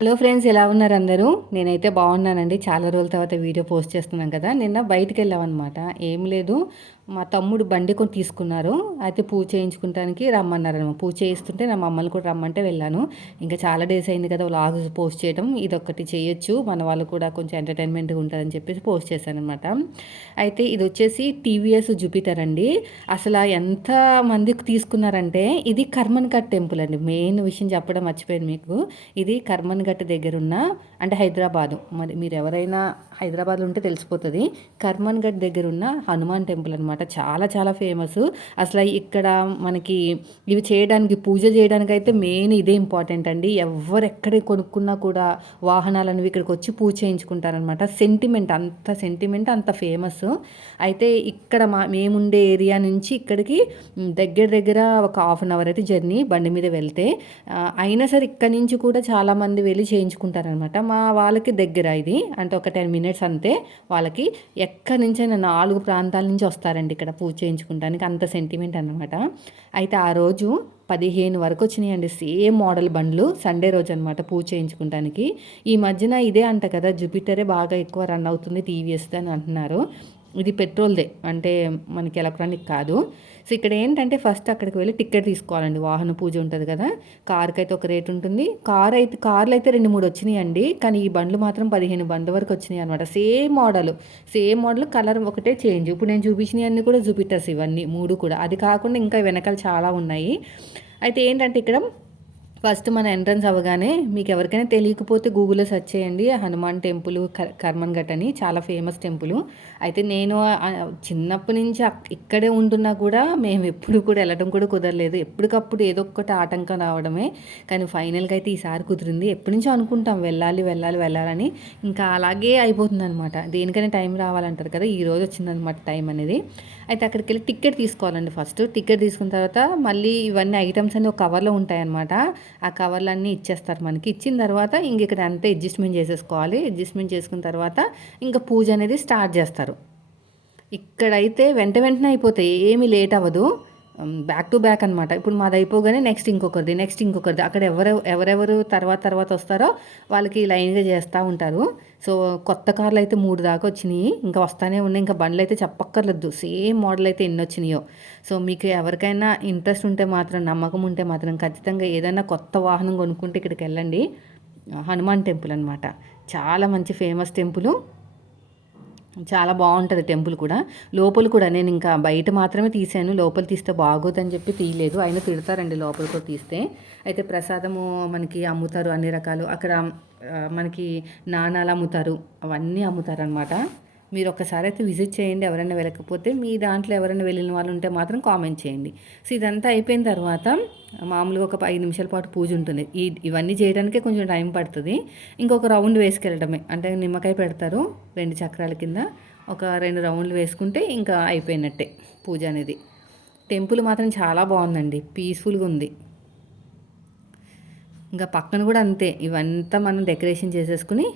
Hello friends, ఎలా ఉన్నారు అందరూ? నేనైతే బాగున్నానండి. చాలా రోజుల తర్వాత వీడియో పోస్ట్ చేస్తున్నాం కదా. నిన్న బయటికి వెళ్ళామన్నమాట. ఏం లేదు, మా తమ్ముడు బండి కొని తీసుకున్నారు. అయితే పూజ చేయించుకుంటానికి రమ్మన్నారనమాట. పూజ చేయిస్తుంటే నా మమ్మల్ని కూడా రమ్మంటే వెళ్ళాను. ఇంకా చాలా డేస్ అయింది కదా వ్లాగ్ పోస్ట్ చేయడం. ఇదొక్కటి చేయొచ్చు, మన వాళ్ళు కూడా కొంచెం ఎంటర్టైన్మెంట్గా ఉంటుందని చెప్పేసి పోస్ట్ చేశాను అనమాట. అయితే ఇది వచ్చేసి టీవీఎస్ జూపిటర్ అండి. అసలు ఎంత మందికి తీసుకున్నారంటే, ఇది కర్మన్ ఘట్ టెంపుల్ అండి. మెయిన్ విషయం చెప్పడం మర్చిపోయాను మీకు. ఇది కర్మన్ ఘట్ దగ్గర ఉన్న, అంటే హైదరాబాదు, మరి మీరు ఎవరైనా హైదరాబాద్లో ఉంటే తెలిసిపోతుంది. కర్మన్ ఘట్ దగ్గర ఉన్న హనుమాన్ టెంపుల్ అనమాట. చాలా చాలా ఫేమస్. అసలు ఇక్కడ మనకి ఇవి చేయడానికి, పూజ చేయడానికి అయితే మెయిన్ ఇదే ఇంపార్టెంట్ అండి. ఎవరు ఎక్కడ కొనుక్కున్నా కూడా వాహనాలు అనేవి ఇక్కడికి వచ్చి పూజ చేయించుకుంటారనమాట. సెంటిమెంట్, అంత సెంటిమెంట్, అంత ఫేమస్. అయితే ఇక్కడ మేముండే ఏరియా నుంచి ఇక్కడికి దగ్గర దగ్గర ఒక హాఫ్ అన్ అవర్ అయితే జర్నీ బండి మీద వెళ్తే. అయినా సరే ఇక్కడ నుంచి కూడా చాలామంది వెళ్ళి చేయించుకుంటారనమాట. మా వాళ్ళకి దగ్గర ఇది, అంటే ఒక 10 మినిట్స్ అంతే. వాళ్ళకి ఎక్కడి నుంచైనా 4 ప్రాంతాల నుంచి వస్తారండి ఇక్కడ పూజ చేయించుకుంటానికి. అంత సెంటిమెంట్ అనమాట. అయితే ఆ రోజు 15 వరకు వచ్చినాయండి సేమ్ మోడల్ బండ్లు. సండే రోజు అనమాట పూజ చేయించుకుంటానికి. ఈ మధ్యన ఇదే అంట కదా, జూపిటరే బాగా ఎక్కువ రన్ అవుతుంది టీవీఎస్ అని అంటున్నారు. ఇది పెట్రోల్దే, అంటే మనకి ఎలక్ట్రానిక్ కాదు. సో ఇక్కడ ఏంటంటే ఫస్ట్ అక్కడికి వెళ్ళి టికెట్ తీసుకోవాలండి. వాహన పూజ ఉంటుంది కదా, కార్కి అయితే ఒక రేట్ ఉంటుంది. కార్లు అయితే 2-3 వచ్చినాయండి. కానీ ఈ బండ్లు మాత్రం 15 బండ్ల వరకు వచ్చినాయి అనమాట. సేమ్ మోడల్, కలర్ ఒకటే చేంజ్. ఇప్పుడు నేను చూపించినవి అన్నీ కూడా జూపిటర్స్, ఇవన్నీ 3 కూడా. అది కాకుండా ఇంకా వెనకాల చాలా ఉన్నాయి. అయితే ఏంటంటే ఇక్కడ ఫస్ట్ మన ఎంట్రన్స్ అవ్వగానే, మీకు ఎవరికైనా తెలియకపోతే గూగుల్లో సెర్చ్ చేయండి, హనుమాన్ టెంపుల్ కర్మన్ ఘట్ అని. చాలా ఫేమస్ టెంపుల్. అయితే నేను చిన్నప్పటి నుంచి ఇక్కడే ఉంటున్నా కూడా మేము ఎప్పుడు కూడా వెళ్ళడం కూడా కుదరలేదు. ఎప్పటికప్పుడు ఏదో ఒకటి ఆటంకం రావడమే. కానీ ఫైనల్గా అయితే ఈసారి కుదిరింది. ఎప్పటి నుంచో అనుకుంటాం వెళ్ళాలని. ఇంకా అలాగే అయిపోతుంది అనమాట. దేనికైనా టైం రావాలంటారు కదా, ఈ రోజు వచ్చిందనమాట టైం అనేది. అయితే అక్కడికి వెళ్ళి టికెట్ తీసుకోవాలండి. ఫస్ట్ టికెట్ తీసుకున్న తర్వాత మళ్ళీ ఇవన్నీ ఐటమ్స్ అన్నీ ఒక కవర్లో ఉంటాయన్నమాట. ఆ కవర్లన్నీ ఇచ్చేస్తారు మనకి. ఇచ్చిన తర్వాత ఇంక ఇక్కడ అంతే అడ్జస్ట్మెంట్ చేసేసుకోవాలి. అడ్జస్ట్మెంట్ చేసుకున్న తర్వాత ఇంకా పూజ అనేది స్టార్ట్ చేస్తారు. ఇక్కడైతే వెంటనే అయిపోతాయి, ఏమీ లేట్ అవ్వదు. బ్యాక్ టు బ్యాక్ అనమాట. ఇప్పుడు మాది అయిపోగానే నెక్స్ట్ ఇంకొకరిది. అక్కడ ఎవరెవరు తర్వాత వస్తారో వాళ్ళకి లైన్గా చేస్తూ ఉంటారు. సో కొత్త కార్లు అయితే 3 దాకా వచ్చినాయి, ఇంకా వస్తానే ఉన్నాయి. ఇంకా బండ్లు అయితే చెప్పక్కర్లేదు, సేమ్ మోడల్ అయితే ఎన్ని వచ్చినాయో. సో మీకు ఎవరికైనా ఇంట్రెస్ట్ ఉంటే మాత్రం, నమ్మకం ఉంటే మాత్రం ఖచ్చితంగా ఏదైనా కొత్త వాహనం కొనుక్కుంటే ఇక్కడికి వెళ్ళండి. హనుమాన్ టెంపుల్ అనమాట. చాలా మంచి ఫేమస్ టెంపుల్. చాలా బాగుంటుంది టెంపుల్ కూడా. లోపల కూడా నేను ఇంకా బయట మాత్రమే తీసాను, లోపల తీస్తే బాగోదని చెప్పి తీయలేదు. అయినా తిడతారండి లోపల కూడా తీస్తే. అయితే ప్రసాదము మనకి అమ్ముతారు అన్ని రకాలు. అక్కడ మనకి నాణాలు అమ్ముతారు, అవన్నీ అమ్ముతారనమాట. మీరు ఒక్కసారి అయితే విజిట్ చేయండి. ఎవరైనా వెళ్ళకపోతే, మీ దాంట్లో ఎవరైనా వెళ్ళిన వాళ్ళు ఉంటే మాత్రం కామెంట్ చేయండి. సో ఇదంతా అయిపోయిన తర్వాత మామూలుగా ఒక 5 నిమిషాల పాటు పూజ ఉంటుంది. ఇవన్నీ చేయడానికే కొంచెం టైం పడుతుంది. ఇంకొక రౌండ్ వేసుకెళ్ళడమే, అంటే నిమ్మకాయ పెడతారు 2 చక్రాల కింద. ఒక 2 రౌండ్లు వేసుకుంటే ఇంకా అయిపోయినట్టే పూజ అనేది. టెంపుల్ మాత్రం చాలా బాగుందండి, పీస్ఫుల్గా ఉంది. ఇంకా పక్కన కూడా అంతే, ఇవంతా మనం డెకరేషన్ చేసేసుకుని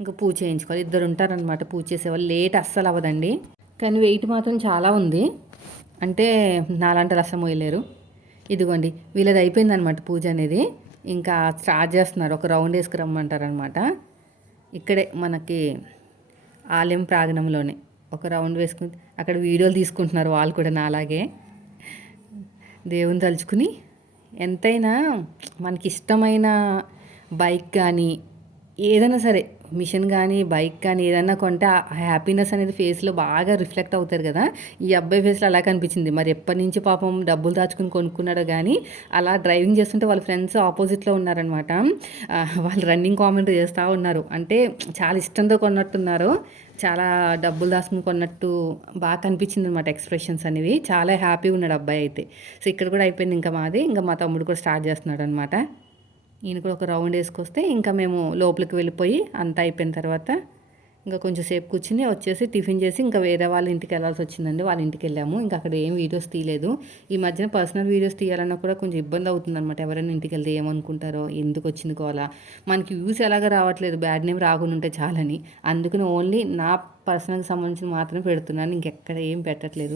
ఇంకా పూజ చేయించుకోవాలి. 2 ఉంటారనమాట పూజ చేసేవాళ్ళు. లేట్ అస్సలు అవ్వదండి. కానీ వెయిట్ మాత్రం చాలా ఉంది, అంటే నాలాంటి రసం మోయలేరు. ఇదిగోండి, వీళ్ళది అయిపోయిందనమాట పూజ అనేది. ఇంకా స్టార్ట్ చేస్తున్నారు, ఒక రౌండ్ వేసుకురమ్మంటారనమాట. ఇక్కడే మనకి ఆలయం ప్రాంగణంలోనే ఒక రౌండ్ వేసుకుని అక్కడ వీడియోలు తీసుకుంటున్నారు వాళ్ళు కూడా నాలాగే. దేవుని తలుచుకుని, ఎంతైనా మనకి ఇష్టమైన బైక్ కానీ ఏదైనా సరే, మిషన్ కానీ బైక్ కానీ ఏదన్నా కొంటే ఆ హ్యాపీనెస్ అనేది ఫేస్లో బాగా రిఫ్లెక్ట్ అవుతారు కదా. ఈ అబ్బాయి ఫేస్లో అలా కనిపించింది. మరి ఎప్పటి నుంచి పాపం డబ్బులు దాచుకుని కొనుక్కున్నాడో కానీ, అలా డ్రైవింగ్ చేస్తుంటే వాళ్ళ ఫ్రెండ్స్ ఆపోజిట్లో ఉన్నారనమాట. వాళ్ళు రన్నింగ్ కామెంట్ చేస్తూ ఉన్నారు. అంటే చాలా ఇష్టంతో కొన్నట్టున్నారు, చాలా డబ్బులు దాచుకుని కొన్నట్టు బాగా కనిపించింది అనమాట ఎక్స్ప్రెషన్స్ అనేవి. చాలా హ్యాపీగా ఉన్నాడు అబ్బాయి అయితే. సో ఇక్కడ కూడా అయిపోయింది ఇంకా మాది. ఇంకా మా తమ్ముడు కూడా స్టార్ట్ చేస్తున్నాడు అనమాట. ఈయన కూడా ఒక రౌండ్ వేసుకొస్తే ఇంకా మేము లోపలికి వెళ్ళిపోయి అంతా అయిపోయిన తర్వాత ఇంకా కొంచెం సేపు కూర్చుని వచ్చేసి టిఫిన్ చేసి ఇంకా వేరే వాళ్ళ ఇంటికి వెళ్ళాల్సి వచ్చిందండి. వాళ్ళ ఇంటికి వెళ్ళాము. ఇంకా అక్కడ ఏం వీడియోస్ తీయలేదు. ఈ మధ్యన పర్సనల్ వీడియోస్ తీయాలన్నా కూడా కొంచెం ఇబ్బంది అవుతుంది అనమాట. ఎవరైనా ఇంటికి వెళ్తే ఏమనుకుంటారో, ఎందుకు వచ్చింది కోలా, మనకి వ్యూస్ ఎలాగ రావట్లేదు, బ్యాడ్ నేమ్ రాకుండా ఉంటే చాలని. అందుకని ఓన్లీ నా పర్సనల్కి సంబంధించి మాత్రమే పెడుతున్నాను, ఇంకెక్కడ ఏం పెట్టట్లేదు.